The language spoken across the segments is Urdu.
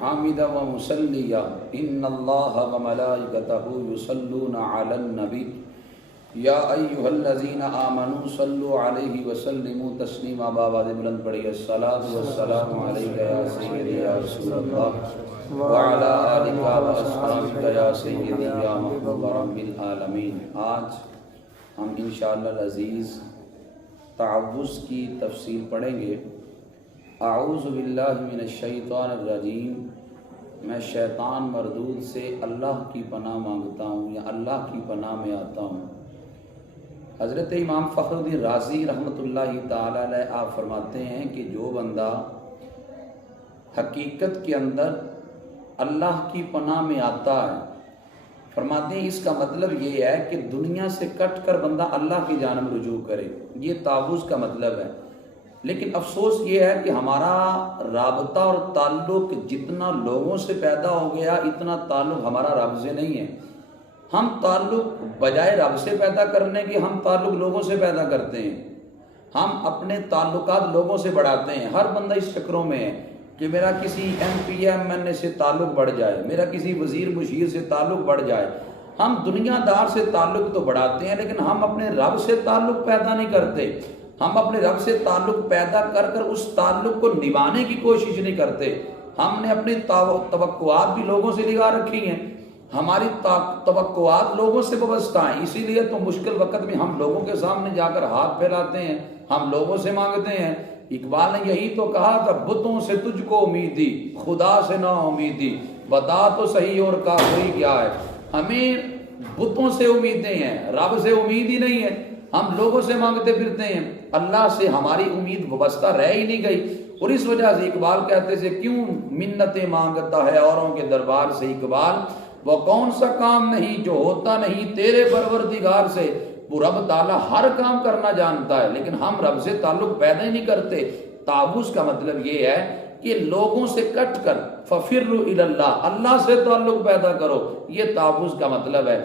حامدا و مسلیا ان اللہ و ملائکتہ یصلون علی النبی یا ایھا الذین آمنوا صلوا علیہ وسلموا تسلیما. باواد بلند پڑھیے الصلاۃ والسلام علیک یا سیدی یا رسول اللہ وعلی آلک و اصحابک یا سیدی یا محبوب رب العالمین. آج ہم انشاءاللہ العزیز تعوذ کی تفسیر پڑھیں گے. اعوذ باللہ من الشیطان الرجیم. میں شیطان مردود سے اللہ کی پناہ مانگتا ہوں یا اللہ کی پناہ میں آتا ہوں. حضرت امام فخر الدین رازی رحمۃ اللہ تعالی علیہ آپ فرماتے ہیں کہ جو بندہ حقیقت کے اندر اللہ کی پناہ میں آتا ہے، فرماتے ہیں اس کا مطلب یہ ہے کہ دنیا سے کٹ کر بندہ اللہ کی جانب رجوع کرے. یہ تعوذ کا مطلب ہے. لیکن افسوس یہ ہے کہ ہمارا رابطہ اور تعلق جتنا لوگوں سے پیدا ہو گیا اتنا تعلق ہمارا رب سے نہیں ہے. ہم تعلق بجائے رب سے پیدا کرنے کے ہم تعلق لوگوں سے پیدا کرتے ہیں. ہم اپنے تعلقات لوگوں سے بڑھاتے ہیں. ہر بندہ اس چکروں میں ہے کہ میرا کسی MPMN سے تعلق بڑھ جائے، میرا کسی وزیر مشیر سے تعلق بڑھ جائے. ہم دنیا دار سے تعلق تو بڑھاتے ہیں لیکن ہم اپنے رب سے تعلق پیدا نہیں کرتے. ہم اپنے رب سے تعلق پیدا کر کر اس تعلق کو نبھانے کی کوشش نہیں کرتے. ہم نے اپنی توقعات بھی لوگوں سے لگا رکھی ہیں. ہماری توقعات لوگوں سے وابستہ ہیں. اسی لیے تو مشکل وقت میں ہم لوگوں کے سامنے جا کر ہاتھ پھیلاتے ہیں، ہم لوگوں سے مانگتے ہیں. اقبال نے یہی تو کہا تھا، بتوں سے تجھ کو امیدی خدا سے نہ امیدی، بتا تو صحیح اور کافری کیا ہے. ہمیں بتوں سے امیدیں ہیں، رب سے امید ہی نہیں ہے. ہم لوگوں سے مانگتے پھرتے ہیں، اللہ سے ہماری امید وابستہ رہ ہی نہیں گئی. اور اس وجہ سے اقبال کہتے تھے کیوں منتیں مانگتا ہے اوروں کے دربار سے اقبال، وہ کون سا کام نہیں جو ہوتا نہیں تیرے پروردگار سے. وہ رب تعالیٰ ہر کام کرنا جانتا ہے لیکن ہم رب سے تعلق پیدا ہی نہیں کرتے. تعوذ کا مطلب یہ ہے کہ لوگوں سے کٹ کر ففروا الی اللہ، اللہ سے تعلق پیدا کرو. یہ تعوذ کا مطلب ہے.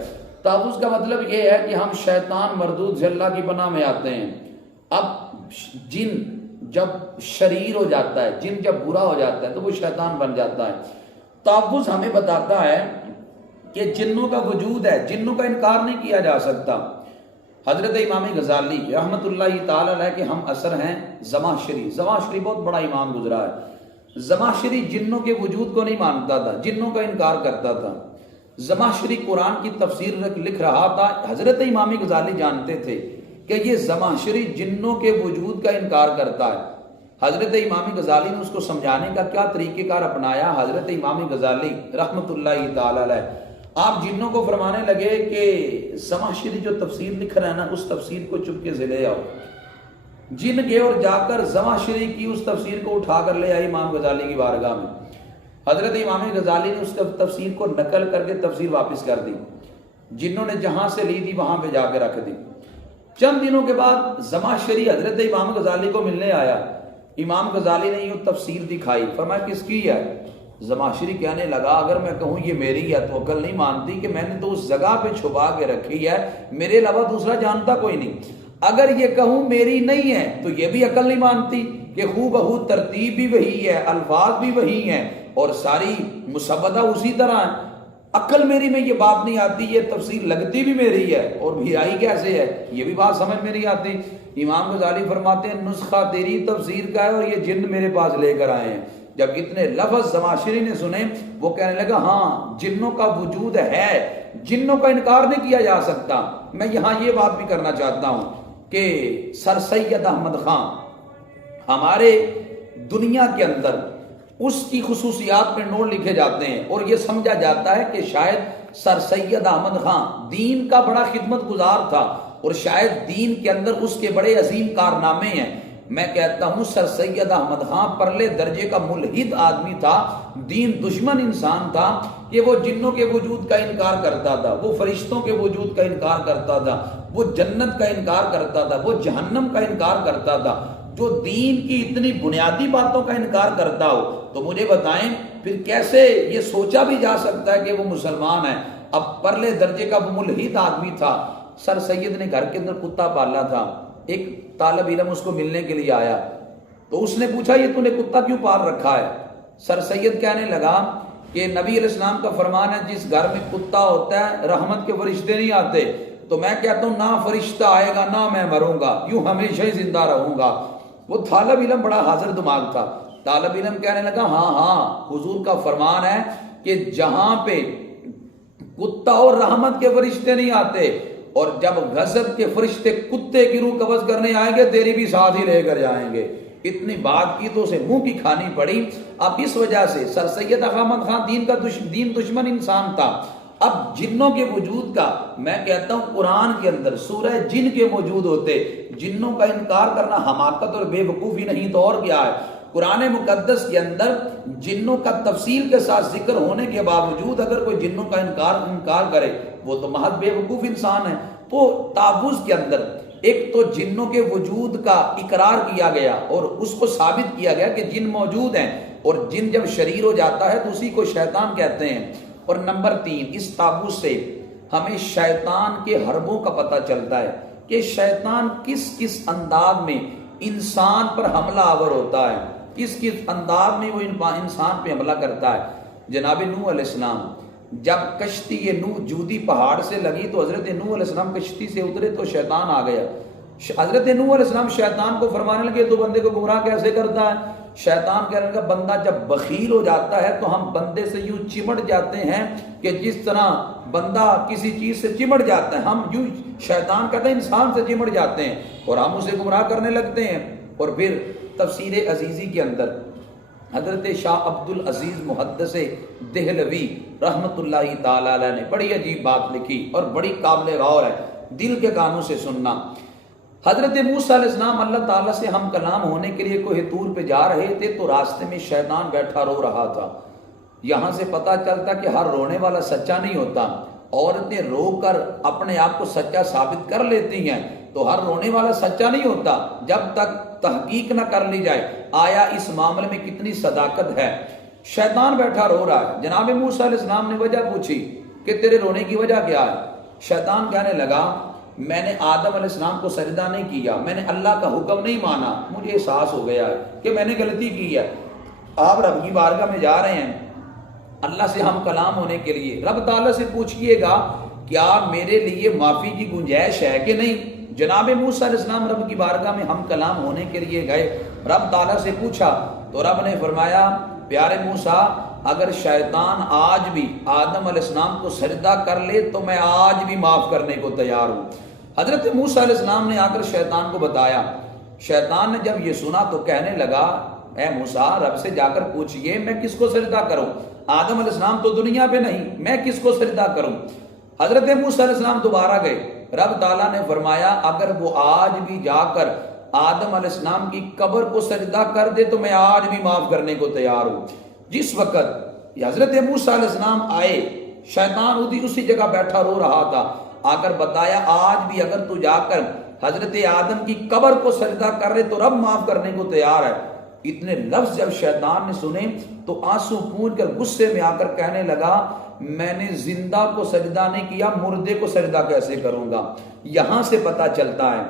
تعوذ کا مطلب یہ ہے کہ ہم شیطان مردود سے اللہ کی پناہ میں آتے ہیں. اب جن جب شریر ہو جاتا ہے، جن جب برا ہو جاتا ہے تو وہ شیطان بن جاتا ہے. تعوذ ہمیں بتاتا ہے کہ جنوں کا وجود ہے، جنوں کا انکار نہیں کیا جا سکتا. حضرت امام غزالی رحمۃ اللہ تعالی علیہ کے ہم اثر ہیں زمخشری. زمخشری بہت بڑا امام گزرا ہے. زمخشری جنوں کے وجود کو نہیں مانتا تھا، جنوں کا انکار کرتا تھا. زمخشری قرآن کی تفسیر لکھ رہا تھا. حضرت امام غزالی جانتے تھے کہ یہ زمخشری جنوں کے وجود کا انکار کرتا ہے. حضرت امام غزالی نے اس کو سمجھانے کا کیا طریقہ کار اپنایا. حضرت امام غزالی رحمۃ اللہ تعالی علیہ آپ جنوں کو فرمانے لگے کہ زمخشری جو تفسیر لکھ رہا ہے نا اس تفسیر کو چپکے سے لے آؤ. جن گئے اور جا کر زمخشری کی اس تفسیر کو اٹھا کر لے آئی امام غزالی کی بارگاہ میں. حضرت امام غزالی نے اس تفسیر کو نقل کر کے تفسیر واپس کر دی. جنوں نے جہاں سے لی تھی وہاں پہ جا کے رکھ دی. چند دنوں کے بعد زمخشری حضرت امام غزالی کو ملنے آیا. امام غزالی نے یہ تفسیر دکھائی. فرمایا کس کی ہے؟ زمخشری کہنے لگا اگر میں کہوں یہ میری ہے تو عقل نہیں مانتی کہ میں نے تو اس جگہ پہ چھپا کے رکھی ہے، میرے علاوہ دوسرا جانتا کوئی نہیں. اگر یہ کہوں میری نہیں ہے تو یہ بھی عقل نہیں مانتی کہ ہو بہو ترتیب بھی وہی ہے، الفاظ بھی وہی ہیں اور ساری مسودہ اسی طرح ہے. عقل میری میں یہ بات نہیں آتی، یہ تفسیر لگتی بھی میری ہے اور بھی آئی کیسے ہے، یہ بھی بات سمجھ میں نہیں آتی. امام غزالی فرماتے ہیں نسخہ تیری تفسیر کا ہے اور یہ جن میرے پاس لے کر آئے ہیں. جب اتنے لفظ زمخشری نے سنے وہ کہنے لگا ہاں جنوں کا وجود ہے، جنوں کا انکار نہیں کیا جا سکتا. میں یہاں یہ بات بھی کرنا چاہتا ہوں کہ سر سید احمد خان ہمارے دنیا کے اندر اس کی خصوصیات میں نوٹ لکھے جاتے ہیں اور یہ سمجھا جاتا ہے کہ شاید سر سید احمد خان دین کا بڑا خدمت گزار تھا اور شاید دین کے اندر اس کے بڑے عظیم کارنامے ہیں. میں کہتا ہوں سر سید احمد خان پرلے درجے کا ملحد آدمی تھا، دین دشمن انسان تھا کہ وہ جنوں کے وجود کا انکار کرتا تھا، وہ فرشتوں کے وجود کا انکار کرتا تھا، وہ جنت کا انکار کرتا تھا، وہ جہنم کا انکار کرتا تھا. جو دین کی اتنی بنیادی باتوں کا انکار کرتا ہو تو مجھے بتائیں پھر کیسے یہ سوچا بھی جا سکتا ہے کہ وہ مسلمان ہے. اب پرلے درجے کا وہ ملحد آدمی تھا. سر سید نے گھر کے اندر کتا پالا تھا. ایک طالب علم اس کو ملنے کے لیے آیا تو اس نے پوچھا یہ تو نے کتا کیوں پال رکھا ہے؟ سر سید کہنے لگا کہ نبی علیہ السلام کا فرمان ہے جس گھر میں کتا ہوتا ہے رحمت کے فرشتے نہیں آتے، تو میں کہتا ہوں نہ فرشتہ آئے گا نہ میں مروں گا، یوں ہمیشہ ہی زندہ رہوں گا۔ وہ طالب علم بڑا حاضر دماغ تھا، طالب علم کہنے لگا ہاں حضور کا فرمان ہے کہ جہاں پہ کتا اور رحمت کے فرشتے نہیں آتے، اور جب غضب کے فرشتے کتے کی روح قبض کرنے آئیں گے تیری بھی ساتھ ہی لے کر جائیں گے۔ اتنی بات کی تو اسے منہ کی کھانی پڑی۔ اب اس وجہ سے سر سید احمد خان دین دشمن انسان تھا۔ اب جنوں کے وجود کا میں کہتا ہوں قرآن کے اندر سورہ جن کے موجود ہوتے، جنوں کا انکار کرنا حماقت اور بے وقوفی نہیں تو اور کیا ہے۔ قرآن مقدس کے اندر جنوں کا تفصیل کے ساتھ ذکر ہونے کے باوجود اگر کوئی جنوں کا انکار کرے وہ تو محض بے وقوف انسان ہے۔ تو تعوذ کے اندر ایک تو جنوں کے وجود کا اقرار کیا گیا اور اس کو ثابت کیا گیا کہ جن موجود ہیں، اور جن جب شریر ہو جاتا ہے تو اسی کو شیطان کہتے ہیں۔ اور نمبر 3، اس تعوذ سے ہمیں شیطان کے حربوں کا پتہ چلتا ہے کہ شیطان کس کس انداز میں انسان پر حملہ آور ہوتا ہے، کس کس انداز میں وہ انسان پہ حملہ کرتا ہے۔ جناب نوح علیہ السلام جب کشتی نوح جودی پہاڑ سے لگی تو حضرت نوح علیہ السلام کشتی سے اترے تو شیطان آ گیا۔ حضرت نوح علیہ السلام شیطان کو فرمانے لگے تو بندے کو گمراہ کیسے کرتا ہے؟ شیطان کہنے لگا بندہ جب بخیل ہو جاتا ہے تو ہم بندے سے یوں چمٹ جاتے ہیں کہ جس طرح بندہ کسی چیز سے چمٹ جاتا ہے، ہم یوں شیطان کہتا ہے انسان سے چمٹ جاتے ہیں اور ہم اسے گمراہ کرنے لگتے ہیں۔ اور پھر تفسیر عزیزی کے اندر حضرت شاہ عبد العزیز محدث دہلوی رحمت اللہ تعالی علیہ نے بڑی عجیب بات لکھی اور بڑی قابل غور ہے، دل کے کانوں سے سننا۔ حضرت موسیٰ علیہ السلام اللہ تعالیٰ سے ہم کلام ہونے کے لیے کوہ طور پہ جا رہے تھے تو راستے میں شیطان بیٹھا رو رہا تھا۔ یہاں سے پتہ چلتا کہ ہر رونے والا سچا نہیں ہوتا، عورتیں رو کر اپنے آپ کو سچا ثابت کر لیتی ہیں، تو ہر رونے والا سچا نہیں ہوتا جب تک تحقیق نہ کر لی جائے آیا اس معاملے میں کتنی صداقت ہے۔ شیطان بیٹھا رو رہا ہے، جناب موسیٰ علیہ السلام نے وجہ پوچھی کہ تیرے رونے کی وجہ کیا ہے؟ شیطان کہنے لگا میں نے آدم علیہ السلام کو سجدہ نہیں کیا، میں نے اللہ کا حکم نہیں مانا، مجھے احساس ہو گیا ہے کہ میں نے غلطی کی ہے۔ آپ رب کی بارگاہ میں جا رہے ہیں اللہ سے ہم کلام ہونے کے لیے، رب تعالیٰ سے پوچھئے گا کیا میرے لیے معافی کی گنجائش ہے کہ نہیں؟ جناب موسیٰ علیہ السلام رب کی بارگاہ میں ہم کلام ہونے کے لیے گئے، رب تعالیٰ سے پوچھا تو رب نے فرمایا پیارے موسیٰ اگر شیطان آج بھی آدم علیہ السلام کو سجدہ کر لے تو میں آج بھی معاف کرنے کو تیار ہوں۔ حضرت موسیٰ علیہ السلام نے آ کر شیطان کو بتایا، شیطان نے جب یہ سنا تو کہنے لگا اے موسیٰ رب سے جا کر پوچھئے میں کس کو سجدہ کروں، آدم علیہ السلام تو دنیا پہ نہیں، میں کس کو سجدہ کروں؟ حضرت موسیٰ علیہ السلام دوبارہ گئے، رب تعالیٰ نے فرمایا اگر وہ آج بھی جا کر آدم علیہ السلام کی قبر کو سجدہ کر دے تو میں آج بھی معاف کرنے کو تیار ہوں۔ جس وقت حضرت موسیٰ علیہ السلام آئے شیطان اسی جگہ بیٹھا رو رہا تھا، آ کر بتایا آج بھی اگر تو جا کر حضرت آدم کی قبر کو سجدہ کر رہے تو رب معاف کرنے کو تیار ہے۔ اتنے لفظ جب شیطان نے سنے تو آنسو پونچھ کر غصے میں آ کر کہنے لگا میں نے زندہ کو سجدہ نہیں کیا، مردے کو سجدہ کیسے کروں گا؟ یہاں سے پتہ چلتا ہے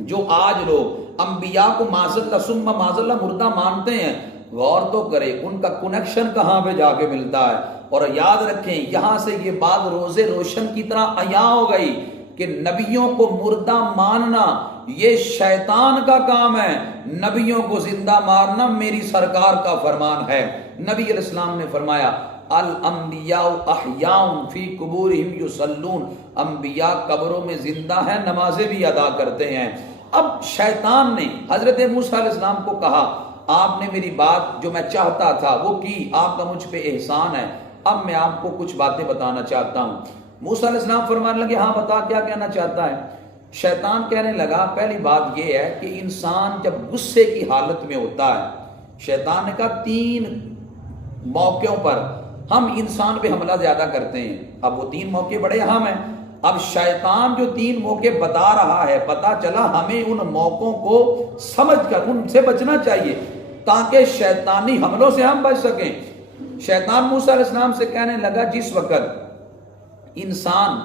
جو آج لوگ انبیاء کو معاذ اللہ ثم معاذ اللہ مردہ مانتے ہیں، غور تو کرے ان کا کنیکشن کہاں پہ جا کے ملتا ہے۔ اور یاد رکھیں یہاں سے یہ بات روزے روشن کی طرح عیاں ہو گئی کہ نبیوں کو مردہ ماننا یہ شیطان کا کام ہے، نبیوں کو زندہ مارنا میری سرکار کا فرمان ہے۔ نبی علیہ السلام نے فرمایا الانبیاء احیاء فی قبورہم یصلون، انبیاء قبروں میں زندہ ہیں، نمازیں بھی ادا کرتے ہیں۔ اب شیطان نے حضرت موسیٰ علیہ السلام کو کہا آپ نے میری بات جو میں چاہتا تھا وہ کی، آپ کا مجھ پہ احسان ہے، اب میں آپ کو کچھ باتیں بتانا چاہتا ہوں۔ موسیٰ علیہ السلام فرمانے لگے ہاں بتا کیا کہنا چاہتا ہے؟ شیطان کہنے لگا پہلی بات یہ ہے کہ انسان جب غصے کی حالت میں ہوتا ہے، شیطان نے کہا 3 موقعوں پر ہم انسان پہ حملہ زیادہ کرتے ہیں۔ اب وہ 3 موقع بڑے اہم ہیں، اب شیطان جو 3 موقع بتا رہا ہے پتا چلا ہمیں ان موقعوں کو سمجھ کر ان سے بچنا چاہیے تاکہ شیطانی حملوں سے ہم بچ سکیں۔ شیطان موسیٰ علیہ السلام سے کہنے لگا جس وقت انسان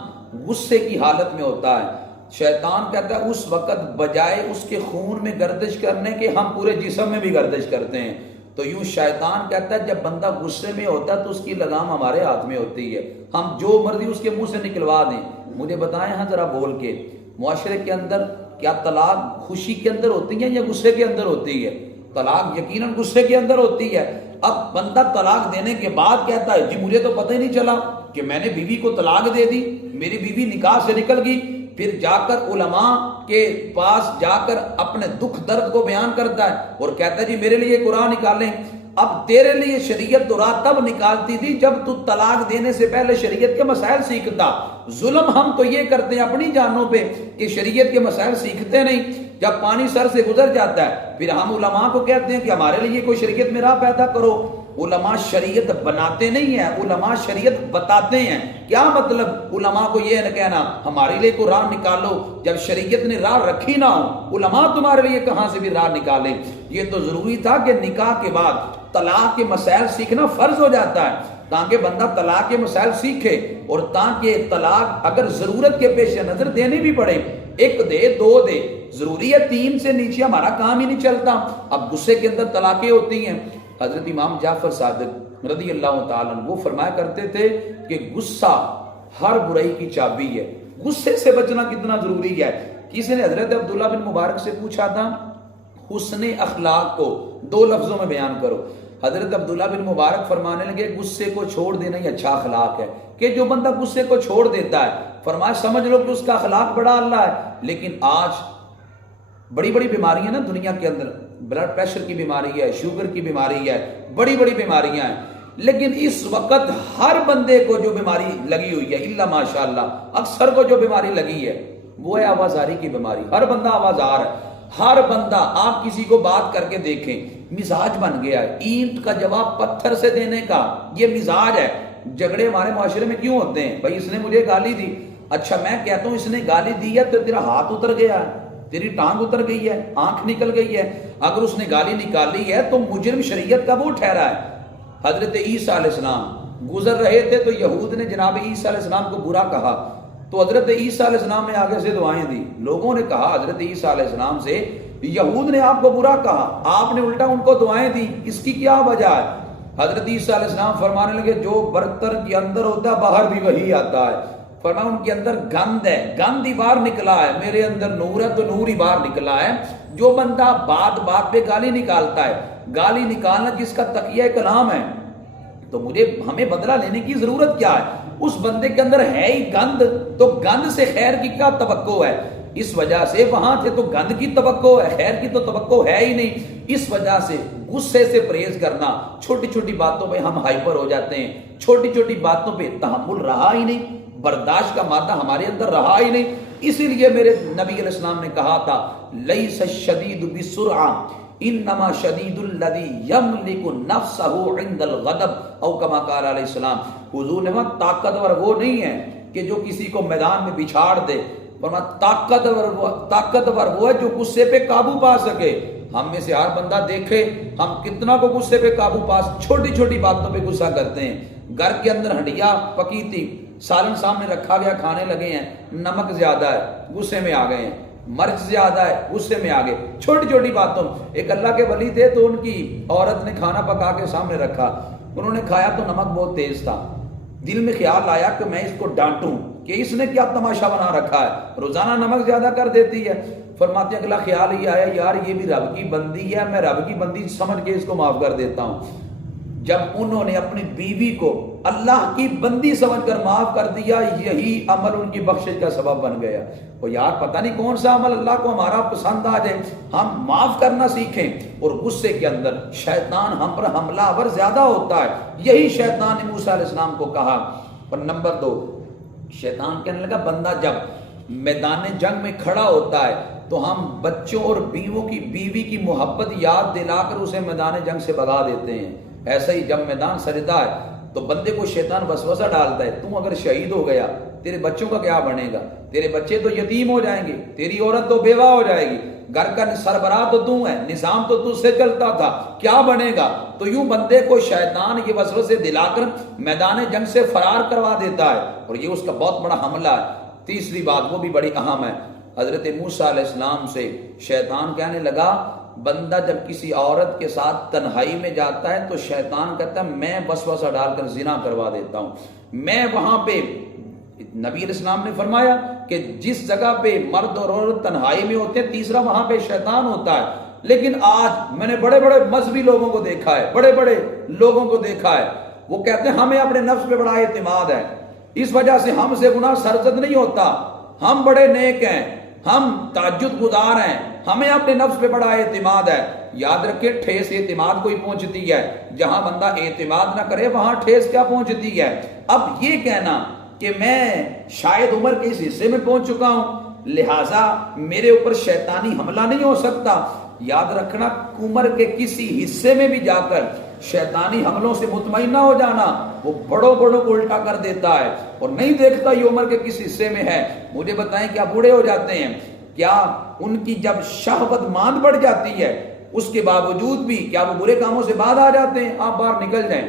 غصے کی حالت میں ہوتا ہے، شیطان کہتا ہے اس وقت بجائے اس کے خون میں گردش کرنے کے ہم پورے جسم میں بھی گردش کرتے ہیں۔ تو یوں شیطان کہتا ہے جب بندہ غصے میں ہوتا ہے تو اس کی لگام ہمارے ہاتھ میں ہوتی ہے، ہم جو مرضی اس کے منہ سے نکلوا دیں۔ مجھے بتائیں ہاں ذرا بول کے، معاشرے کے اندر کیا طلاق خوشی کے اندر ہوتی ہے یا غصے کے اندر ہوتی ہے؟ طلاق یقیناً غصے کے اندر ہوتی ہے۔ اب بندہ طلاق دینے کے بعد کہتا ہے جی مجھے تو پتہ ہی نہیں چلا کہ میں نے بیوی کو طلاق دے دی، میری بیوی نکاح سے نکل گئی۔ پھر جا کر علماء کے پاس جا کر اپنے دکھ درد کو بیان کرتا ہے اور کہتا ہے جی میرے لیے قرآن نکالیں۔ اب تیرے لیے شریعت تو رات تب نکالتی تھی جب تو طلاق دینے سے پہلے شریعت کے مسائل سیکھتا۔ ظلم ہم تو یہ کرتے ہیں اپنی جانوں پہ کہ شریعت کے مسائل سیکھتے نہیں، جب پانی سر سے گزر جاتا ہے پھر ہم علماء کو کہتے ہیں کہ ہمارے لیے کوئی شریعت میں راہ پیدا کرو۔ علماء شریعت بناتے نہیں ہیں، علماء شریعت بتاتے ہیں۔ کیا مطلب علماء کو یہ نہ کہنا ہمارے لیے کوئی راہ نکالو جب شریعت نے راہ رکھی نہ ہو، علماء تمہارے لیے کہاں سے بھی راہ نکالیں؟ یہ تو ضروری تھا کہ نکاح کے بعد طلاق کے مسائل سیکھنا فرض ہو جاتا ہے تاکہ بندہ طلاق کے مسائل سیکھے، اور تاکہ طلاق اگر ضرورت کے پیش نظر دینی بھی پڑے، ایک دے دو دے، ضروری ہے 3 سے نیچے ہمارا کام ہی نہیں چلتا۔ اب غصے کے اندر طلاقیں ہوتی ہیں۔ حضرت امام جعفر صادق رضی اللہ تعالیٰ عنہ وہ فرمایا کرتے تھے کہ غصہ ہر برائی کی چابی ہے۔ غصے سے بچنا کتنا ضروری ہے۔ کسی نے حضرت عبداللہ بن مبارک سے پوچھا تھا حسن اخلاق کو 2 لفظوں میں بیان کرو۔ حضرت عبداللہ بن مبارک فرمانے لگے غصے کو چھوڑ دینا ہی اچھا اخلاق ہے، کہ جو بندہ غصے کو چھوڑ دیتا ہے فرمایا سمجھ لو کہ اس کا اخلاق بڑا اللہ ہے۔ لیکن آج بڑی بڑی بیماریاں نا دنیا کے اندر، بلڈ پریشر کی بیماری ہے، شوگر کی بیماری ہے، بڑی بڑی بیماریاں ہیں، لیکن اس وقت ہر بندے کو جو بیماری لگی ہوئی ہے الا ماشاءاللہ اکثر کو جو بیماری لگی ہے وہ ہے آوازاری کی بیماری۔ ہر بندہ آوازار ہے، ہر بندہ۔ آپ کسی کو بات کر کے دیکھیں مزاج بن گیا ہے، اینٹ کا جواب پتھر سے دینے کا یہ مزاج ہے۔ جھگڑے ہمارے معاشرے میں کیوں ہوتے ہیں؟ بھائی اس نے مجھے گالی دی، اچھا میں کہتا ہوں اس نے گالی دی ہے تو تیرا ہاتھ اتر گیا ہے، تیری ٹانگ اتر گئی ہے، آنکھ نکل گئی ہے، اگر اس نے گالی نکالی ہے تو مجرم شریعت کا وہ ٹھہرا ہے۔ حضرت عیسیٰ علیہ السلام گزر رہے تھے تو یہود نے جناب عیسیٰ علیہ السلام کو برا کہا، تو حضرت عیسیٰ علیہ السلام نے آگے سے دعائیں دی۔ لوگوں نے کہا حضرت عیسیٰ علیہ السلام سے یہود نے آپ کو برا کہا، آپ نے الٹا ان کو دعائیں دی، اس کی کیا وجہ ہے؟ حضرت عیسیٰ علیہ السلام فرمانے لگے جو برتن کے اندر ہوتا ہے باہر بھی وہی آتا ہے۔ فرمایا ان کے اندر گند ہے، گند ہی باہر نکلا ہے، میرے اندر نور ہے تو نور ہی باہر نکلا ہے۔ جو بندہ بات بات پہ گالی نکالتا ہے، گالی نکالنا جس کا تقیہ کلام ہے، تو ہمیں بدلہ لینے کی ضرورت کیا ہے؟ اس بندے کے اندر ہے ہی گند، تو گند سے خیر کی کیا توقع ہے؟ اس وجہ سے وہاں تھے تو گند کی توقع ہے، خیر کی تو توقع ہے ہی نہیں۔ اس وجہ سے غصے سے پرہیز کرنا، چھوٹی چھوٹی باتوں پہ ہم ہائپر ہو جاتے ہیں، چھوٹی چھوٹی باتوں پہ تحمل رہا ہی نہیں، برداشت کا مادہ ہمارے اندر رہا ہی نہیں۔ اسی لیے میرے نبی علیہ السلام نے کہا تھا لیس الشدید بسرعہ انما شدید الذی یملک نفسہ عند الغضب، او کما قال علیہ السلام۔ حضور نے فرمایا طاقتور وہ نہیں ہے کہ جو کسی کو میدان میں بچھاڑ دے، فرمایا طاقتور وہ ہے جو غصے پہ قابو پا سکے۔ ہم میں سے ہر بندہ دیکھے ہم کتنا کو غصے پہ قابو پاس، چھوٹی چھوٹی باتوں پہ غصہ کرتے ہیں۔ گھر کے اندر ہنڈیا پکی تھی، سالن سامنے رکھا گیا، کھانے لگے ہیں، نمک زیادہ ہے غصے میں آ گئے ہیں، مرچ زیادہ ہے غصے میں آ گئے، چھوٹی چھوٹی باتوں۔ ایک اللہ کے ولی تھے تو ان کی عورت نے کھانا پکا کے سامنے رکھا، انہوں نے کھایا تو نمک بہت تیز تھا، دل میں خیال آیا کہ میں اس کو ڈانٹوں کہ اس نے کیا تماشا بنا رکھا ہے، روزانہ نمک زیادہ کر دیتی ہے۔ فرماتے ہیں اگلا خیال یہ آیا یار یہ بھی رب کی بندی ہے، میں رب کی بندی سمجھ کے اس کو معاف کر دیتا ہوں۔ جب انہوں نے اپنی بیوی کو اللہ کی بندی سمجھ کر معاف کر دیا، یہی عمل ان کی بخشش کا سبب بن گیا۔ اور یار پتہ نہیں کون سا عمل اللہ کو ہمارا پسند آ جائے، ہم معاف کرنا سیکھیں۔ اور غصے کے اندر شیطان ہم پر حملہ آور زیادہ ہوتا ہے، یہی شیطان نے موسیٰ علیہ السلام کو کہا۔ اور نمبر 2، شیطان کہنے لگا بندہ جب میدان جنگ میں کھڑا ہوتا ہے تو ہم بچوں اور بیوی کی محبت یاد دلا کر اسے میدان جنگ سے بھگا دیتے ہیں۔ ایسا ہی جب میدان سجدہ ہے تو بندے کو شیطان وسوسہ ڈالتا ہے، تم اگر شہید ہو گیا تیرے بچوں کا کیا بنے گا، تیرے بچے تو یتیم ہو جائیں گے، تیری عورت تو بیوہ ہو جائے گی، گھر کا سربراہ تو تو ہے، نظام تو تجھ سے چلتا تھا، کیا بنے گا؟ تو یوں بندے کو شیطان یہ وسوسے دلا کر میدان جنگ سے فرار کروا دیتا ہے، اور یہ اس کا بہت بڑا حملہ ہے۔ تیسری بات وہ بھی بڑی اہم ہے، حضرت موسیٰ علیہ السلام سے شیطان کہنے لگا بندہ جب کسی عورت کے ساتھ تنہائی میں جاتا ہے تو شیطان کہتا ہے میں وسوسہ ڈال کر زنا کروا دیتا ہوں. میں وہاں پہ نبی علیہ السلام نے فرمایا کہ جس جگہ پہ مرد اور عورت تنہائی میں ہوتے ہیں تیسرا وہاں پہ شیطان ہوتا ہے. لیکن آج میں نے بڑے بڑے مذہبی لوگوں کو دیکھا ہے, بڑے بڑے لوگوں کو دیکھا ہے, وہ کہتے ہیں ہمیں اپنے نفس پہ بڑا اعتماد ہے, اس وجہ سے ہم سے گناہ سرزد نہیں ہوتا, ہم بڑے نیک ہیں, ہم تہجد گزار ہیں, ہمیں اپنے نفس پہ بڑا اعتماد ہے. یاد رکھے ٹھیس اعتماد کوئی پہنچتی ہے, جہاں بندہ اعتماد نہ کرے وہاں ٹھیس کیا پہنچتی ہے. اب یہ کہنا کہ میں شاید عمر کے اس حصے میں پہنچ چکا ہوں لہٰذا میرے اوپر شیطانی حملہ نہیں ہو سکتا, یاد رکھنا عمر کے کسی حصے میں بھی جا کر شیطانی حملوں سے مطمئن نہ ہو جانا, وہ بڑوں بڑوں کو الٹا کر دیتا ہے اور نہیں دیکھتا یہ عمر کے کس حصے میں ہے. مجھے بتائیں کیا بوڑھے ہو جاتے ہیں, کیا ان کی جب شہوت ماند بڑھ جاتی ہے اس کے باوجود بھی کیا وہ برے کاموں سے بعد آ جاتے ہیں؟ آپ باہر نکل جائیں,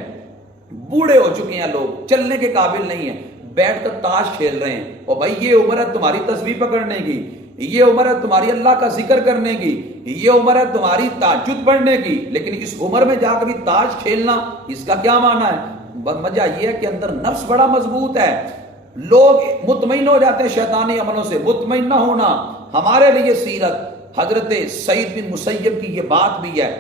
بوڑھے ہو چکے ہیں لوگ, چلنے کے قابل نہیں ہیں, بیٹھ کر تاش کھیل رہے ہیں, اور بھائی یہ عمر ہے تمہاری تسبیح پکڑنے کی, یہ عمر ہے تمہاری اللہ کا ذکر کرنے کی, یہ عمر ہے تمہاری تہجد پڑھنے کی, لیکن اس عمر میں جا کر تاش کھیلنا اس کا کیا معنی ہے؟ وجہ یہ ہے کہ اندر نفس بڑا مضبوط ہے, لوگ مطمئن ہو جاتے ہیں شیطانی عملوں سے. مطمئن نہ ہونا ہمارے لیے سیرت حضرت سعید بن مسیب کی یہ بات بھی ہے.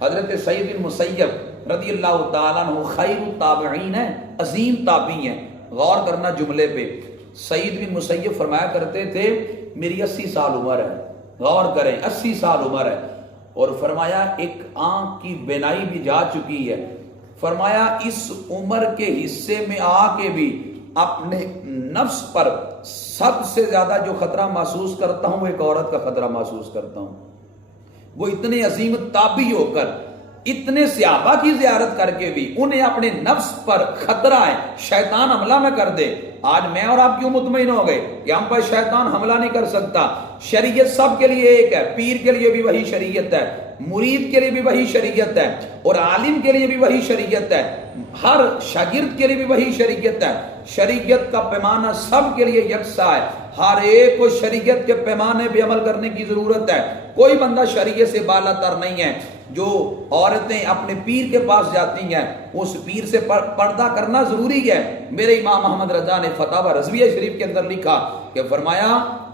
حضرت سعید بن مسیب رضی اللہ تعالیٰ عنہ خیر التابعین ہیں, عظیم تابعی ہیں. غور کرنا جملے پہ, سعید بن مسیب فرمایا کرتے تھے میری 80 سال عمر ہے, غور کریں 80 سال عمر ہے, اور فرمایا ایک آنکھ کی بینائی بھی جا چکی ہے. فرمایا اس عمر کے حصے میں آ کے بھی اپنے نفس پر سب سے زیادہ جو خطرہ محسوس کرتا ہوں وہ ایک عورت کا خطرہ محسوس کرتا ہوں. وہ اتنے عظیم تابعی ہو کر, اتنے صحابہ کی زیارت کر کے بھی انہیں اپنے نفس پر خطرہ ہے شیطان حملہ نہ کر دے. آج میں اور آپ کیوں مطمئن ہو گئے کہ ہم پر شیطان حملہ نہیں کر سکتا؟ شریعت سب کے لیے ایک ہے, پیر کے لیے بھی وہی شریعت ہے, مرید کے لیے بھی وہی شریعت ہے, اور عالم کے لیے بھی وہی شریعت ہے, ہر شاگرد کے لیے بھی وہی شریعت ہے. شریعت کا پیمانہ سب کے لیے یکساں ہے, ہر ایک کو شریعت کے پیمانے پہ عمل کرنے کی ضرورت ہے. کوئی بندہ شریعت سے بالا تر نہیں ہے. جو عورتیں اپنے پیر کے پاس جاتی ہیں اس پیر سے پردہ کرنا ضروری ہے. میرے امام محمد رضا نے فتاوی رضویہ شریف کے اندر لکھا کہ فرمایا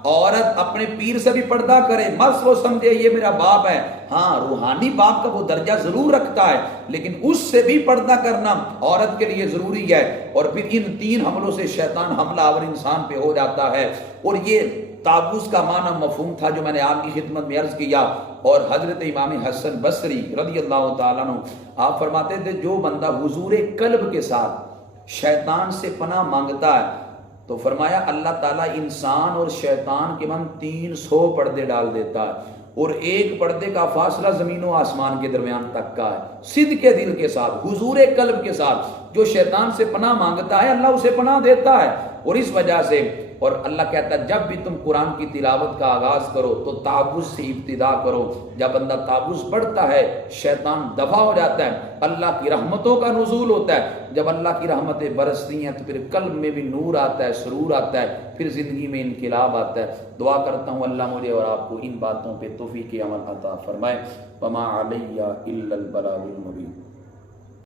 عورت اپنے پیر سے بھی پردہ کرے, مت وہ سمجھے یہ میرا باپ ہے, ہاں روحانی باپ کا وہ درجہ ضرور رکھتا ہے, لیکن اس سے بھی پردہ کرنا عورت کے لیے ضروری ہے. اور پھر ان 3 حملوں سے شیطان حملہ آور انسان پہ ہو جاتا ہے. اور یہ تابوس کا معنی مفہوم تھا جو میں نے آپ کی خدمت میں عرض کیا. اور حضرت امام حسن بصری رضی اللہ تعالیٰ عنہ آپ فرماتے تھے جو بندہ حضور قلب کے ساتھ شیطان سے پناہ مانگتا ہے تو فرمایا اللہ تعالیٰ انسان اور شیطان کے من 300 پردے ڈال دیتا ہے, اور ایک پردے کا فاصلہ زمین و آسمان کے درمیان تک کا ہے. صدق کے دل کے ساتھ, حضور قلب کے ساتھ جو شیطان سے پناہ مانگتا ہے اللہ اسے پناہ دیتا ہے. اور اس وجہ سے, اور اللہ کہتا ہے جب بھی تم قرآن کی تلاوت کا آغاز کرو تو تعوذ سے ابتدا کرو. جب بندہ تعوذ پڑھتا ہے شیطان دفع ہو جاتا ہے, اللہ کی رحمتوں کا نزول ہوتا ہے. جب اللہ کی رحمتیں برستی ہیں تو پھر قلب میں بھی نور آتا ہے, سرور آتا ہے, پھر زندگی میں انقلاب آتا ہے. دعا کرتا ہوں اللہ مجھے اور آپ کو ان باتوں پہ توفیق عمل عطا فرمائے. وما علی الا البلاغ المبین.